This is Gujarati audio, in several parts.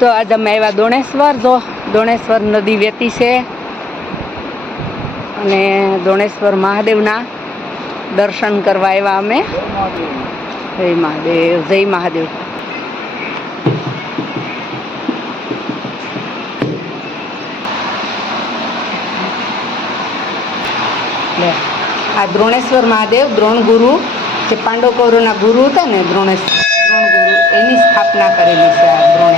તો આજે અમે આવ્યા દોણેશ્વર. જો, દોણેશ્વર નદી વેતી છે. અને દોણેશ્વર મહાદેવના દર્શન કરવા આવ્યા અમે. જય મહાદેવ જય મહાદેવ. આ દ્રોણેશ્વર મહાદેવ, દ્રોણ ગુરુ, જે પાંડવ કૌરવના ગુરુ હતા ને દ્રોણેશ્વર દ્રોણ ગુરુ, એની સ્થાપના કરેલી છે આ દ્રોણેશ્વર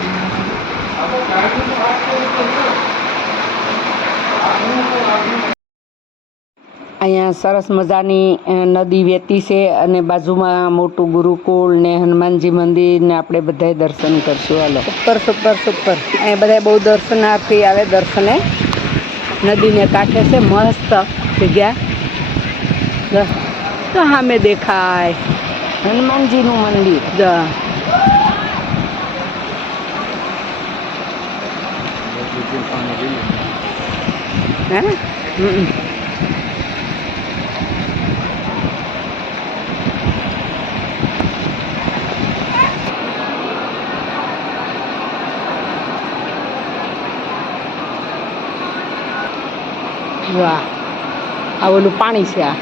અહીંયા સરસ મજાની નદી વહેતી છે અને બાજુમાં મોટું ગુરુકુળ ને હનુમાનજી મંદિર ને આપણે બધાય દર્શન કરશું. હાલો. Super super super. અહીંયા બધા બહુ દર્શનાર્થી આવે દર્શને. નદીને કાંઠે છે મસ્ત જગ્યા. તો સામે દેખાય. હનુમાનજીનું મંદિર. જો. હે હમ. વાહ આ ઓલું પાણી છે આ